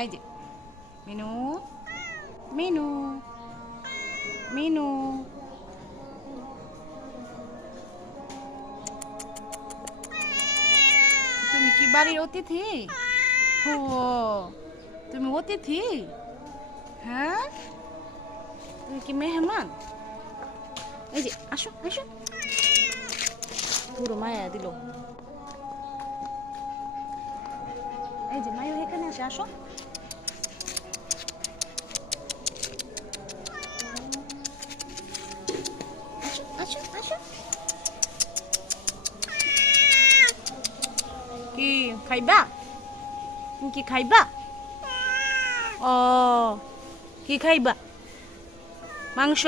এই যে মিনু মিনু মিনু তুমি কি বাড়ির অতিথি? ও তুমি অতিথি? হ্যাঁ, তুমি কি মেহমান? এই যে আসো আসো, পুরো মায়া দিল। এই যে মায়ু এখানে আসে, আসো। আসো আসো আসো। কি খাইবা? তুমি কি খাইবা? ও কি খাইবা? মাংস